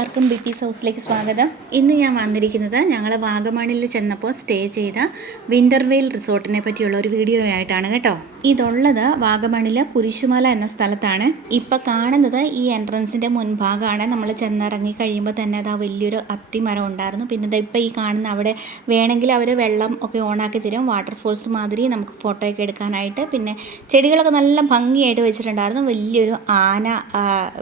എല്ലാവർക്കും ബിപ്പീസ് ഹൗസിലേക്ക് സ്വാഗതം. ഇന്ന് ഞാൻ വന്നിരിക്കുന്നത് ഞങ്ങൾ വാഗമണിൽ ചെന്നപ്പോൾ സ്റ്റേ ചെയ്ത വിൻ്റർവെയിൽ റിസോർട്ടിനെ പറ്റിയുള്ള ഒരു വീഡിയോ ആയിട്ടാണ് കേട്ടോ. ഇതുള്ളത് വാഗമണിൽ കുരിശുമല എന്ന സ്ഥലത്താണ്. ഇപ്പോൾ കാണുന്നത് ഈ എൻട്രൻസിൻ്റെ മുൻഭാഗമാണ്. നമ്മൾ ചെന്നിറങ്ങി കഴിയുമ്പോൾ തന്നെ അത് വലിയൊരു അത്തിമരം ഉണ്ടായിരുന്നു. പിന്നെ ഇപ്പോൾ ഈ കാണുന്ന അവിടെ വേണമെങ്കിൽ അവർ വെള്ളം ഒക്കെ ഓണാക്കി തരും, വാട്ടർഫോൾസ് മാതിരി നമുക്ക് ഫോട്ടോയൊക്കെ എടുക്കാനായിട്ട്. പിന്നെ ചെടികളൊക്കെ നല്ല ഭംഗിയായിട്ട് വെച്ചിട്ടുണ്ടായിരുന്നു. വലിയൊരു ആന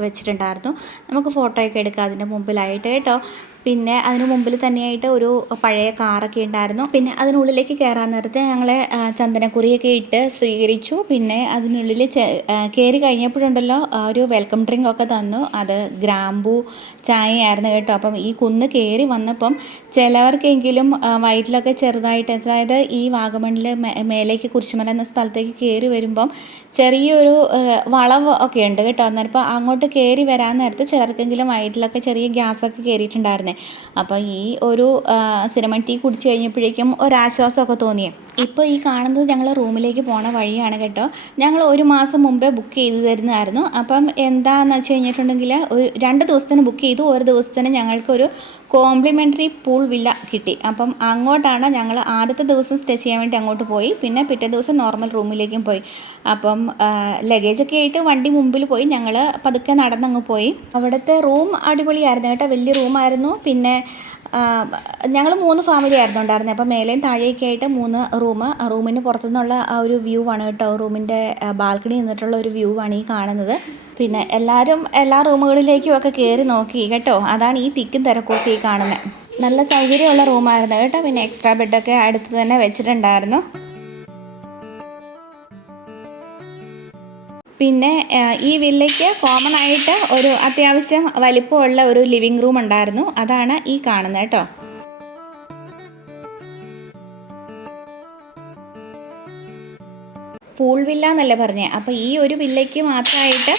വെച്ചിട്ടുണ്ടായിരുന്നു, നമുക്ക് ഫോട്ടോയൊക്കെ എടുക്കാം അതിൻ്റെ മുമ്പിലായിട്ട് കേട്ടോ. പിന്നെ അതിന് മുമ്പിൽ തന്നെയായിട്ട് ഒരു പഴയ കാറൊക്കെ ഉണ്ടായിരുന്നു. പിന്നെ അതിനുള്ളിലേക്ക് കയറാൻ നേരത്തെ ഞങ്ങളെ ചന്ദനക്കുറിയൊക്കെ ഇട്ട് സ്വീകരിച്ചു. പിന്നെ അതിനുള്ളിൽ കയറി കഴിഞ്ഞപ്പോഴുണ്ടല്ലോ ഒരു വെൽക്കം ഡ്രിങ്ക് ഒക്കെ തന്നു. അത് ഗ്രാമ്പൂ ചായയായിരുന്നു കേട്ടോ. അപ്പം ഈ കുന്ന് കയറി വന്നപ്പം ചിലവർക്കെങ്കിലും വയറ്റിലൊക്കെ ചെറുതായിട്ട്, അതായത് ഈ വാഗമണിൽ മേലേക്ക് കുരിശുമല എന്ന സ്ഥലത്തേക്ക് കയറി വരുമ്പം ചെറിയൊരു വളവ് ഒക്കെ ഉണ്ട് കേട്ടോ. അന്നേരം ഇപ്പോൾ അങ്ങോട്ട് കയറി വരാൻ നേരത്ത് ചിലർക്കെങ്കിലും വയറ്റിലൊക്കെ ചെറിയ ഗ്യാസൊക്കെ കയറിയിട്ടുണ്ടായിരുന്നേ. അപ്പോൾ ഈ ഒരു സിനമൺ ടീ കുടിച്ച് കഴിഞ്ഞപ്പോഴേക്കും ഒരാശ്വാസമൊക്കെ തോന്നിയേ. ഇപ്പോൾ ഈ കാണുന്നത് ഞങ്ങൾ റൂമിലേക്ക് പോണ വഴിയാണ് കേട്ടോ. ഞങ്ങൾ ഒരു മാസം മുമ്പേ ബുക്ക് ചെയ്ത് തരുന്നതായിരുന്നു. അപ്പം എന്താണെന്ന് വെച്ച് കഴിഞ്ഞിട്ടുണ്ടെങ്കിൽ 2 ദിവസത്തിന് ബുക്ക് ചെയ്തു. ഒരു ദിവസത്തിന് ഞങ്ങൾക്കൊരു കോംപ്ലിമെൻ്ററി പൂൾ വില്ല കിട്ടി. അപ്പം അങ്ങോട്ടാണ് ഞങ്ങൾ ആദ്യത്തെ ദിവസം സ്റ്റേ ചെയ്യാൻ വേണ്ടി അങ്ങോട്ട് പോയി. പിന്നെ പിറ്റേ ദിവസം നോർമൽ റൂമിലേക്കും പോയി. അപ്പം ലഗേജൊക്കെ ആയിട്ട് വണ്ടി മുമ്പിൽ പോയി, ഞങ്ങൾ പതുക്കെ നടന്നങ്ങ് പോയി. അവിടുത്തെ റൂം അടിപൊളിയായിരുന്നു കേട്ടോ, വലിയ റൂമായിരുന്നു. പിന്നെ ഞങ്ങൾ 3 ഫാമിലി ആയിരുന്നു ഉണ്ടായിരുന്നത്. അപ്പോൾ മേലെയും താഴേക്ക് ആയിട്ട് 3 റൂമിന് പുറത്തുനിന്നുള്ള ആ ഒരു വ്യൂ ആണ് കേട്ടോ. റൂമിൻ്റെ ബാൽക്കണി നിന്നിട്ടുള്ള ഒരു വ്യൂ ആണ് ഈ കാണുന്നത്. പിന്നെ എല്ലാവരും എല്ലാ റൂമുകളിലേക്കും ഒക്കെ കയറി നോക്കി കേട്ടോ. അതാണ് ഈ തിക്കും തിരക്കൊക്കെ ഈ കാണുന്നത്. നല്ല സൗകര്യമുള്ള റൂമായിരുന്നു കേട്ടോ. പിന്നെ എക്സ്ട്രാ ബെഡൊക്കെ അടുത്ത് തന്നെ വെച്ചിട്ടുണ്ടായിരുന്നു. പിന്നെ ഈ വില്ലയ്ക്ക് കോമൺ ആയിട്ട് ഒരു അത്യാവശ്യം വലിപ്പമുള്ള ഒരു ലിവിങ് റൂം ഉണ്ടായിരുന്നു. അതാണ് ഈ കാണുന്നത് കേട്ടോ. പൂൾ വില്ല എന്നല്ലേ പറഞ്ഞേ. അപ്പോൾ ഈ ഒരു വില്ലയ്ക്ക് മാത്രമായിട്ട്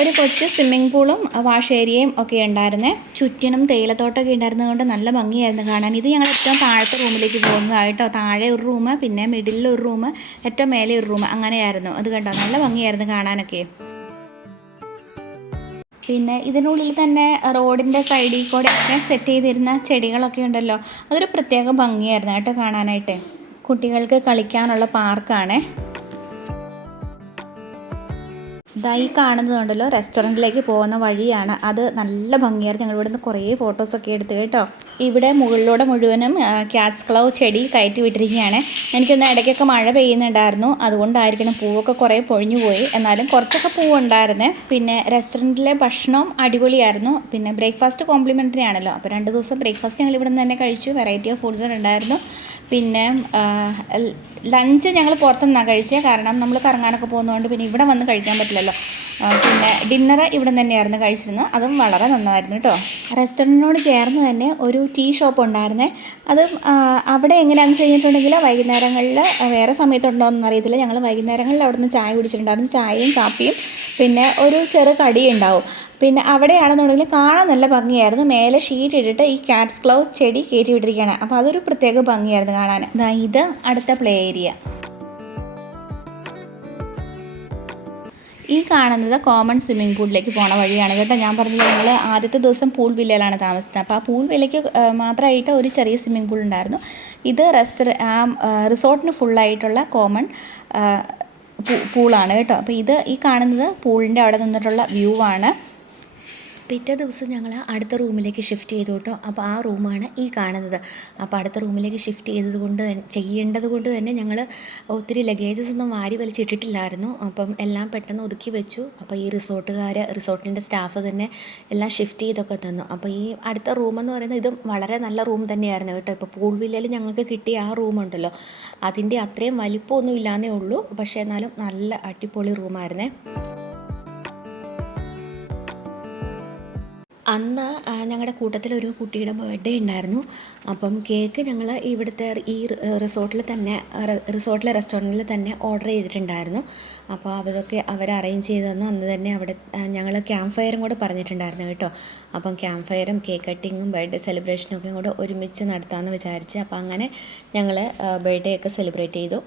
ഒരു കൊച്ചു സ്വിമ്മിംഗ് പൂളും വാഷ് ഏരിയയും ഒക്കെ ഉണ്ടായിരുന്നേ. ചുറ്റിനും തേയിലത്തോട്ടമൊക്കെ ഉണ്ടായിരുന്നതുകൊണ്ട് നല്ല ഭംഗിയായിരുന്നു കാണാൻ. ഇത് ഞങ്ങൾ ഏറ്റവും താഴത്തെ റൂമിലേക്ക് പോകുന്നതായിട്ടോ. താഴെ ഒരു റൂം, പിന്നെ മിഡിലിൽ ഒരു റൂം, ഏറ്റവും മേലെ ഒരു റൂം, അങ്ങനെയായിരുന്നു. അത് കണ്ടോ, നല്ല ഭംഗിയായിരുന്നു കാണാനൊക്കെ. പിന്നെ ഇതിനുള്ളിൽ തന്നെ റോഡിൻ്റെ സൈഡിൽ കൂടെ ഒക്കെ സെറ്റ് ചെയ്തിരുന്ന ചെടികളൊക്കെ ഉണ്ടല്ലോ, അതൊരു പ്രത്യേക ഭംഗിയായിരുന്നു കേട്ടോ കാണാനായിട്ട്. കുട്ടികൾക്ക് കളിക്കാനുള്ള പാർക്കാണേ. ഇതായി കാണുന്നതുണ്ടല്ലോ റെസ്റ്റോറൻറ്റിലേക്ക് പോകുന്ന വഴിയാണ്. അത് നല്ല ഭംഗിയായിരുന്നു. ഞങ്ങൾ ഇവിടുന്ന് കുറേ ഫോട്ടോസൊക്കെ എടുത്ത് കേട്ടോ. ഇവിടെ മുകളിലൂടെ മുഴുവനും ക്യാറ്റ്സ് ക്ലൗ ചെടി കയറ്റി വിട്ടിരിക്കുകയാണ്. എനിക്കൊന്ന് ഇടയ്ക്കൊക്കെ മഴ പെയ്യുന്നുണ്ടായിരുന്നു, അതുകൊണ്ടായിരിക്കണം പൂവൊക്കെ കുറേ പൊഴിഞ്ഞു പോയി. എന്നാലും കുറച്ചൊക്കെ പൂവുണ്ടായിരുന്നേ. പിന്നെ റെസ്റ്റോറൻറ്റിലെ ഭക്ഷണം അടിപൊളിയായിരുന്നു. പിന്നെ ബ്രേക്ക്ഫാസ്റ്റ് കോംപ്ലിമെൻ്ററി ആണല്ലോ. അപ്പോൾ 2 ദിവസം ബ്രേക്ക്ഫാസ്റ്റ് ഞങ്ങൾ ഇവിടെ നിന്ന് തന്നെ കഴിച്ചു. വെറൈറ്റി ഓഫ് ഫുഡ്സ് ഉണ്ടായിരുന്നു. പിന്നെ ലഞ്ച് ഞങ്ങൾ പുറത്തുനിന്നാണ് കഴിച്ചത്, കാരണം നമ്മൾ കറങ്ങാനൊക്കെ പോകുന്നതുകൊണ്ട് പിന്നെ ഇവിടെ വന്ന് കഴിക്കാൻ പറ്റില്ലല്ലോ. പിന്നെ ഡിന്നർ ഇവിടെ തന്നെയായിരുന്നു കഴിച്ചിരുന്നത്. അതും വളരെ നന്നായിരുന്നു കേട്ടോ. റെസ്റ്റോറൻറ്റിനോട് ചേർന്ന് തന്നെ ഒരു ടീ ഷോപ്പ് ഉണ്ടായിരുന്നേ. അത് അവിടെ എങ്ങനെയാണെന്ന് വെച്ച് കഴിഞ്ഞിട്ടുണ്ടെങ്കിൽ വൈകുന്നേരങ്ങളിൽ, വേറെ സമയത്തുണ്ടോ എന്നൊന്നും അറിയത്തില്ല, ഞങ്ങൾ വൈകുന്നേരങ്ങളിൽ അവിടെ നിന്ന് ചായ കുടിച്ചിട്ടുണ്ടായിരുന്നു. ചായയും കാപ്പിയും പിന്നെ ഒരു ചെറു കടിയും ഉണ്ടാവും. പിന്നെ അവിടെയാണെന്നുണ്ടെങ്കിൽ കാണാൻ നല്ല ഭംഗിയായിരുന്നു. മേലെ ഷീറ്റ് ഇട്ടിട്ട് ഈ ക്യാറ്റ്സ് ക്ലൗ ചെടി കയറ്റി വിട്ടിരിക്കുകയാണ്. അപ്പോൾ അതൊരു പ്രത്യേക ഭംഗിയായിരുന്നു കാണാൻ. ഇത് അടുത്ത പ്ലേ ഏരിയ. ഈ കാണുന്നത് കോമൺ സ്വിമ്മിംഗ് പൂളിലേക്ക് പോണ വഴിയാണ് കേട്ടോ. ഞാൻ പറഞ്ഞത് ഞങ്ങൾ ആദ്യത്തെ ദിവസം പൂൾ വില്ലയിലാണ് താമസിച്ചത്. അപ്പോൾ ആ പൂൾ വില്ലയ്ക്ക് മാത്രമായിട്ട് ഒരു ചെറിയ സ്വിമ്മിംഗ് പൂൾ ഉണ്ടായിരുന്നു. ഇത് റിസോർട്ടിന് ഫുള്ളായിട്ടുള്ള കോമൺ പൂളാണ് കേട്ടോ. അപ്പോൾ ഈ കാണുന്നത് പൂളിൻ്റെ അവിടെ നിന്നിട്ടുള്ള വ്യൂ ആണ്. പിറ്റേ ദിവസം ഞങ്ങൾ അടുത്ത റൂമിലേക്ക് ഷിഫ്റ്റ് ചെയ്തു കേട്ടോ. അപ്പോൾ ആ റൂമാണ് ഈ കാണുന്നത്. അപ്പോൾ അടുത്ത റൂമിലേക്ക് ഷിഫ്റ്റ് ചെയ്യേണ്ടത് കൊണ്ട് തന്നെ ഞങ്ങൾ ഒത്തിരി ലഗേജസ് ഒന്നും വാരി വലിച്ചിട്ടിട്ടില്ലായിരുന്നു. അപ്പം എല്ലാം പെട്ടെന്ന് ഒതുക്കി വെച്ചു. അപ്പോൾ ഈ റിസോർട്ടിൻ്റെ സ്റ്റാഫ് തന്നെ എല്ലാം ഷിഫ്റ്റ് ചെയ്തൊക്കെ തന്നു. അപ്പോൾ ഈ അടുത്ത റൂമെന്ന് പറയുന്നത് ഇതും വളരെ നല്ല റൂം തന്നെയായിരുന്നു കേട്ടോ. ഇപ്പോൾ പൂൾ വില്ലയിൽ ഞങ്ങൾക്ക് കിട്ടിയ ആ റൂമുണ്ടല്ലോ, അതിൻ്റെ അത്രയും വലിപ്പമൊന്നും ഇല്ലാന്നേ ഉള്ളൂ. പക്ഷേ എന്നാലും നല്ല അടിപൊളി റൂമായിരുന്നേ. അന്ന് ഞങ്ങളുടെ കൂട്ടത്തിലൊരു കുട്ടിയുടെ ബർത്ത്ഡേ ഉണ്ടായിരുന്നു. അപ്പം കേക്ക് ഞങ്ങൾ ഇവിടുത്തെ ഈ റിസോർട്ടിലെ റെസ്റ്റോറൻറ്റിൽ തന്നെ ഓർഡർ ചെയ്തിട്ടുണ്ടായിരുന്നു. അപ്പോൾ അതൊക്കെ അവർ അറേഞ്ച് ചെയ്ത് തന്നു. അന്ന് തന്നെ അവിടെ ഞങ്ങൾ ക്യാമ്പ് ഫയറും കൂടെ പറഞ്ഞിട്ടുണ്ടായിരുന്നു കേട്ടോ. അപ്പം ക്യാമ്പ് ഫയറും കേക്ക് കട്ടിങ്ങും ബർത്ത്ഡേ സെലിബ്രേഷനും ഒക്കെ കൂടെ ഒരുമിച്ച് നടത്താമെന്ന് വിചാരിച്ച് അപ്പോൾ അങ്ങനെ ഞങ്ങൾ ബർത്ത്ഡേ ഒക്കെ സെലിബ്രേറ്റ് ചെയ്തു.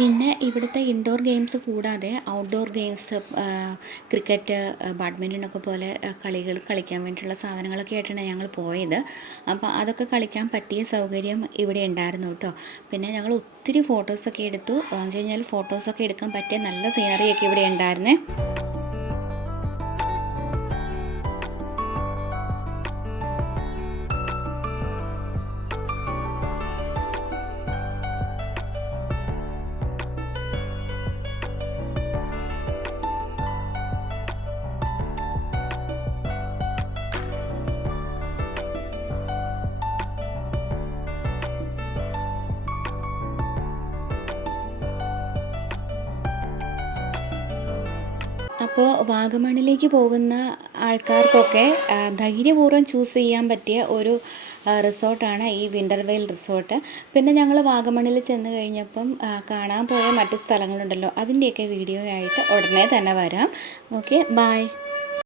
പിന്നെ ഇവിടുത്തെ ഇൻഡോർ ഗെയിംസ് കൂടാതെ ഔട്ട്ഡോർ ഗെയിംസ് ക്രിക്കറ്റ്, ബാഡ്മിൻ്റൺ പോലെ കളികൾ കളിക്കാൻ വേണ്ടിയിട്ടുള്ള സാധനങ്ങളൊക്കെ ആയിട്ടാണ് ഞങ്ങൾ പോയത്. അപ്പോൾ അതൊക്കെ കളിക്കാൻ പറ്റിയ സൗകര്യം ഇവിടെ ഉണ്ടായിരുന്നു കേട്ടോ. പിന്നെ ഞങ്ങൾ ഒത്തിരി ഫോട്ടോസൊക്കെ എടുത്തു. എന്ന് വെച്ച് കഴിഞ്ഞാൽ ഫോട്ടോസൊക്കെ എടുക്കാൻ പറ്റിയ നല്ല സീനറിയൊക്കെ ഇവിടെ ഉണ്ടായിരുന്നേ. അപ്പോൾ വാഗമണിലേക്ക് പോകുന്ന ആൾക്കാർക്കൊക്കെ ധൈര്യപൂർവ്വം ചൂസ് ചെയ്യാൻ പറ്റിയ ഒരു റിസോർട്ടാണ് ഈ വിൻ്റർവെയിൽ റിസോർട്ട്. പിന്നെ ഞങ്ങൾ വാഗമണിൽ ചെന്ന് കഴിഞ്ഞപ്പം കാണാൻ പോയ മറ്റ് സ്ഥലങ്ങളുണ്ടല്ലോ, അതിൻ്റെയൊക്കെ വീഡിയോ ആയിട്ട് ഉടനെ തന്നെ വരാം. Okay, by.